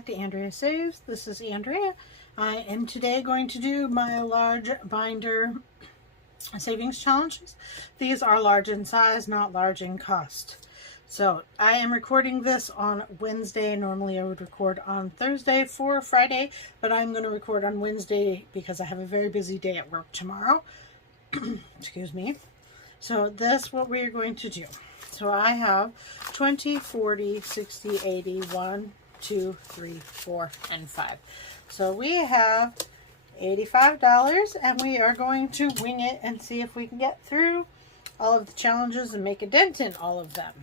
back to Andrea Saves. This is Andrea. I am today going to do my large binder savings challenges. These are large in size, not large in cost. So I am recording this on Wednesday. Normally I would record on Thursday for Friday, but I'm going to record on Wednesday because I have a very busy day at work tomorrow. Excuse me. So this what we are going to do. So I have 20, 40, 60, 80, 1, 2, 3, 4, and 5. So we have $85 and we are going to wing it and see if we can get through all of the challenges and make a dent in all of them.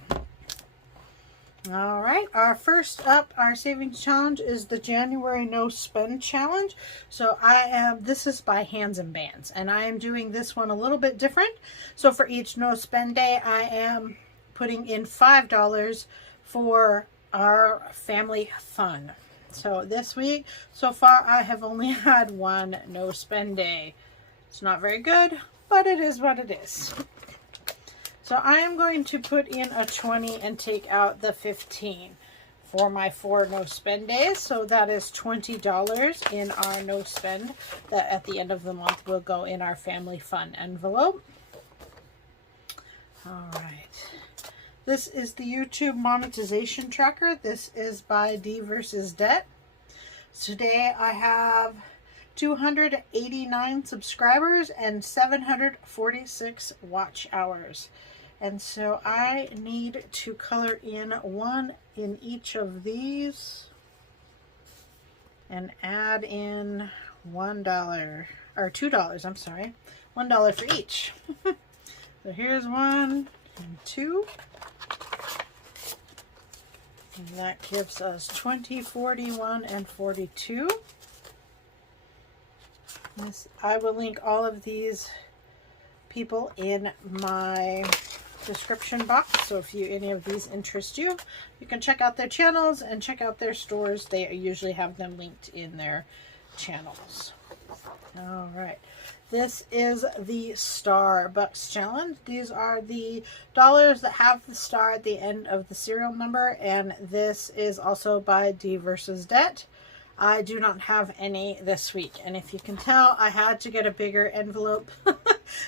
All right, our first up, our savings challenge is the January no spend challenge. So this is by Hands and Bands, and I am doing this one a little bit different. So for each no spend day, I am putting in $5 for our family fun. So this week, so far, I have only had one no spend day. It's not very good, but it is what it is. So I am going to put in a 20 and take out the 15 for my 4 no spend days. So that is $20 in our no spend that at the end of the month will go in our family fun envelope. All right. This is the YouTube monetization tracker. This is by D versus Debt. Today I have 289 subscribers and 746 watch hours. And so I need to color in one in each of these and add in $1 or $2, I'm sorry, $1 for each. So here's 1 and 2. And that gives us 20, 41, and 42. This, I will link all of these people in my description box. So if any of these interest you, you can check out their channels and check out their stores. They usually have them linked in their channels. All right. This is the Starbucks challenge. These are the dollars that have the star at the end of the serial number, and this is also by D versus Debt. I do not have any this week, and if you can tell, I had to get a bigger envelope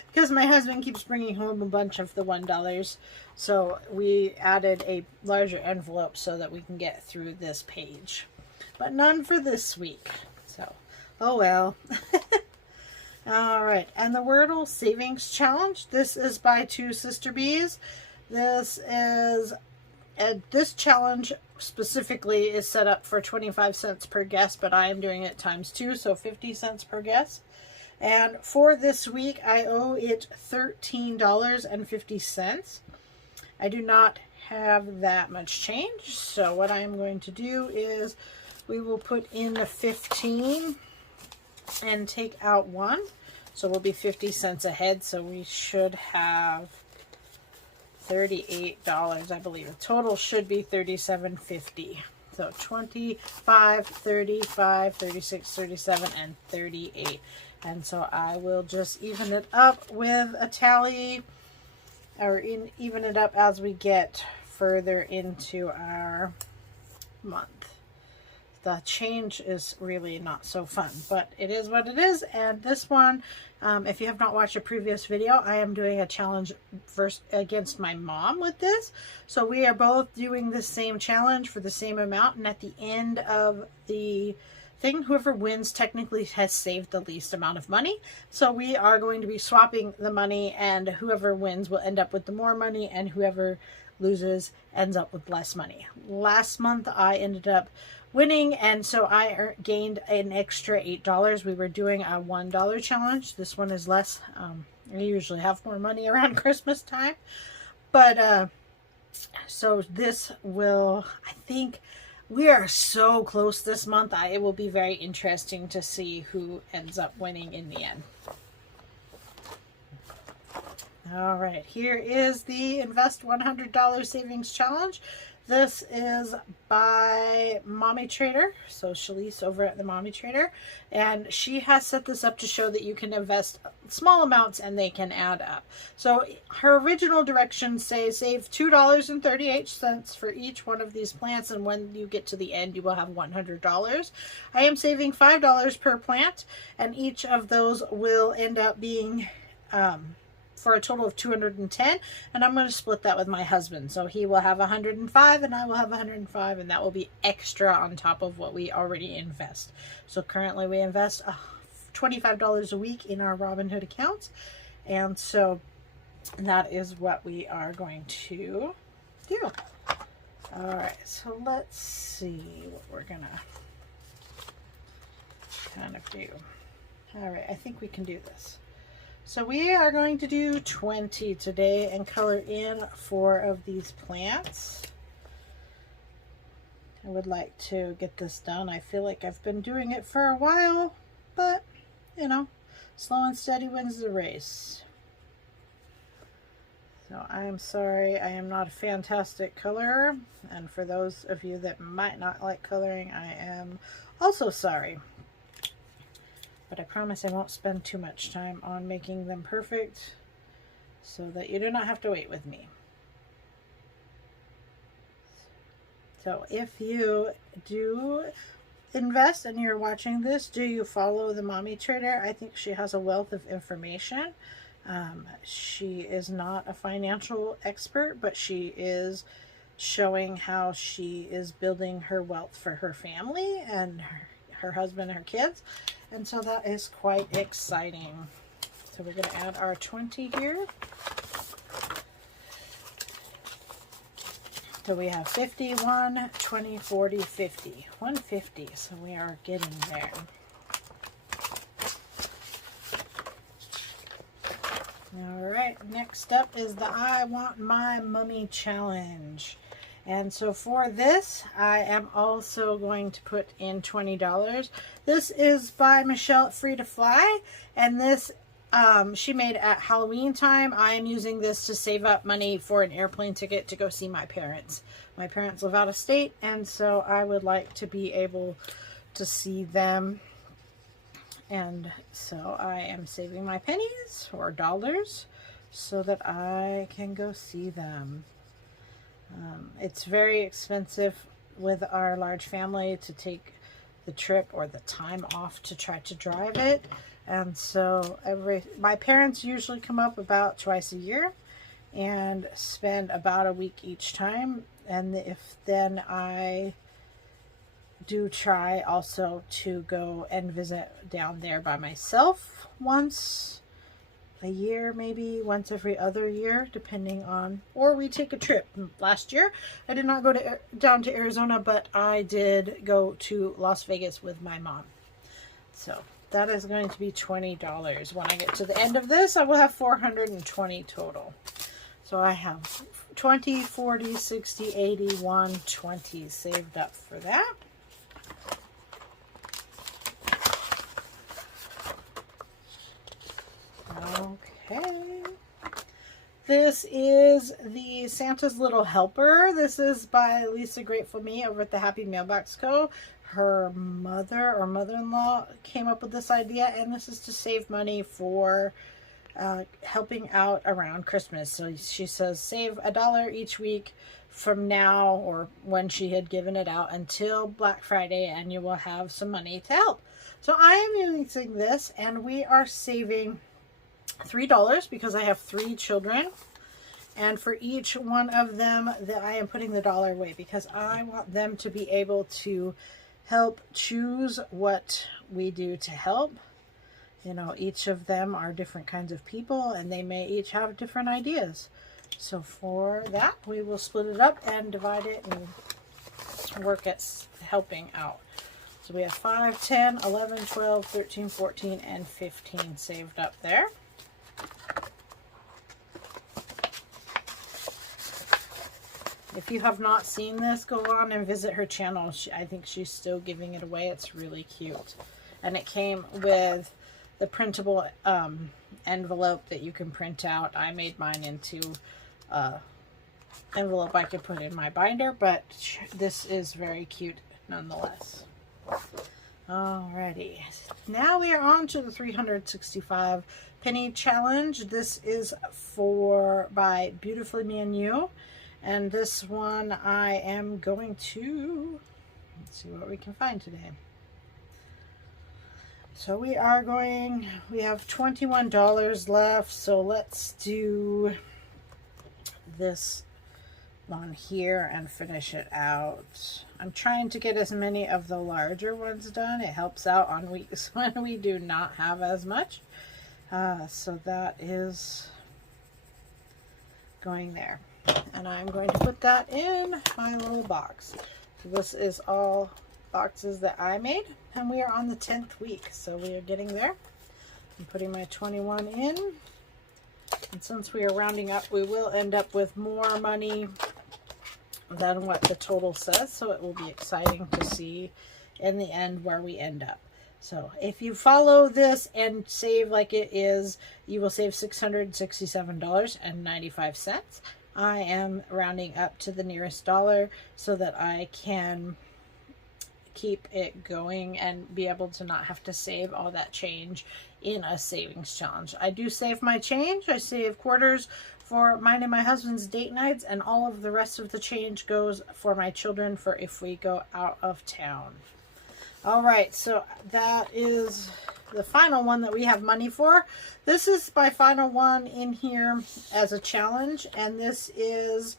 because my husband keeps bringing home a bunch of the $1. So we added a larger envelope so that we can get through this page, but none for this week. So, oh well. All right, and the Wordle Savings Challenge. This is by Two Sister Bees. This challenge specifically is set up for 25 cents per guess, but I am doing it times 2, so 50 cents per guess. And for this week, I owe it $13.50. I do not have that much change, so what I am going to do is we will put in the 15 and take out 1. So we'll be 50 cents ahead, so we should have $38, I believe. The total should be $37.50. So 25, 35, 36, 37, and 38. And so I will just even it up with a tally, or even it up as we get further into our month. The change is really not so fun, but it is what it is. And this one, if you have not watched a previous video, I am doing a challenge against my mom with this. So we are both doing the same challenge for the same amount, and at the end of the thing, whoever wins technically has saved the least amount of money. So we are going to be swapping the money, and whoever wins will end up with the more money, and whoever loses ends up with less money. Last month I ended up winning, and so I gained an extra $8. We were doing a $1 challenge. This one is less. I usually have more money around Christmas time, but so this will, I think we are so close this month. It will be very interesting to see who ends up winning in the end. All right, here is the Invest $100 Savings Challenge. This is by Mommy Trader, so Shalise over at the Mommy Trader, and she has set this up to show that you can invest small amounts and they can add up. So her original directions say save $2.38 for each one of these plants, and when you get to the end you will have $100. I am saving $5 per plant, and each of those will end up being for a total of 210, and I'm going to split that with my husband, so he will have 105 and I will have 105, and that will be extra on top of what we already invest. So currently we invest $25 a week in our Robinhood accounts, and so that is what we are going to do. All right, so let's see what we're gonna kind of do. All right, I think we can do this. So we are going to do 20 today and color in 4 of these plants. I would like to get this done. I feel like I've been doing it for a while, but you know, slow and steady wins the race. So I'm sorry, I am not a fantastic colorer, and for those of you that might not like coloring, I am also sorry. But I promise I won't spend too much time on making them perfect, so that you do not have to wait with me. So if you do invest and you're watching this, do you follow the Mommy Trader? I think she has a wealth of information. She is not a financial expert, but she is showing how she is building her wealth for her family and her husband and her kids. And so that is quite exciting. So we're going to add our 20 here. So we have 50, 1, 20, 40, 50. 150. So we are getting there. All right, next up is the I Want My Mummy Challenge. And so for this, I am also going to put in $20. This is by Michelle at Free to Fly, and this she made at Halloween time. I am using this to save up money for an airplane ticket to go see my parents. My parents live out of state, and so I would like to be able to see them. And so I am saving my pennies or dollars so that I can go see them. It's very expensive with our large family to take the trip or the time off to try to drive it. And so my parents usually come up about twice a year and spend about a week each time. And if then I do try also to go and visit down there by myself once a year, maybe once every other year, depending on, or we take a trip. Last year I did not go down to Arizona, but I did go to Las Vegas with my mom. So that is going to be $20. When I get to the end of this, I will have 420 total. So I have 20, 40, 60, 80, 120 saved up for that. Okay. This is the Santa's Little Helper. This is by Lisa Grateful Me over at the Happy Mailbox Co. Her mother or mother-in-law came up with this idea, and this is to save money for helping out around Christmas. So she says save $1 each week from now, or when she had given it out, until Black Friday, and you will have some money to help. So I am using this, and we are saving $3 because I have 3 children, and for each one of them that I am putting the dollar away because I want them to be able to help choose what we do to help. You know, each of them are different kinds of people, and they may each have different ideas. So for that, we will split it up and divide it and work at helping out. So we have 5, 10, 11, 12, 13, 14, and 15 saved up there. If you have not seen this, go on and visit her channel. I think she's still giving it away. It's really cute. And it came with the printable envelope that you can print out. I made mine into envelope I could put in my binder, but this is very cute nonetheless. Alrighty, now we are on to the 365 penny challenge. This is by Beautifully Me and You, and this one I am going to, let's see what we can find today. So we have $21 left, so let's do this one here and finish it out. I'm trying to get as many of the larger ones done. It helps out on weeks when we do not have as much. So that is going there. And I'm going to put that in my little box. So this is all boxes that I made, and we are on the 10th week, so we are getting there. I'm putting my 21 in, and since we are rounding up, we will end up with more money than what the total says, so it will be exciting to see in the end where we end up. So if you follow this and save like it is, you will save $667.95. I am rounding up to the nearest dollar so that I can keep it going and be able to not have to save all that change in a savings challenge. I do save my change. I save quarters for mine and my husband's date nights, and all of the rest of the change goes for my children for if we go out of town. All right, so that is the final one that we have money for. This is my final one in here as a challenge, and this is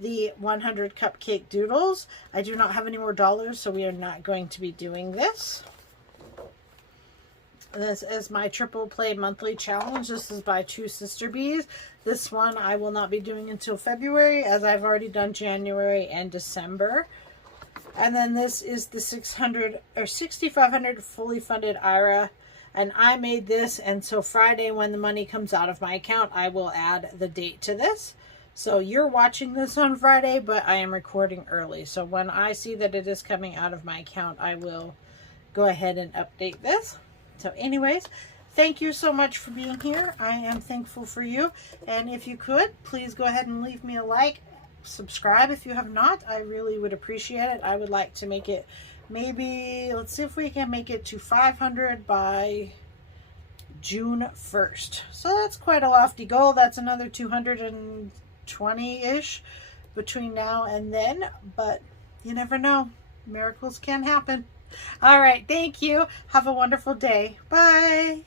the 100 cupcake doodles. I do not have any more dollars, so we are not going to be doing this. This is my triple play monthly challenge. This is by Two Sister Bees. This one I will not be doing until February, as I've already done January and December. And then this is the 6,500 fully funded IRA, and I made this, and so Friday when the money comes out of my account, I will add the date to this. So you're watching this on Friday, but I am recording early. So when I see that it is coming out of my account, I will go ahead and update this. So anyways, thank you so much for being here. I am thankful for you. And if you could, please go ahead and leave me a like. Subscribe if you have not. I really would appreciate it. I would like to make it maybe, let's see if we can make it to 500 by June 1st. So that's quite a lofty goal. That's another 220-ish between now and then, but you never know. Miracles can happen. All right, thank you. Have a wonderful day. Bye.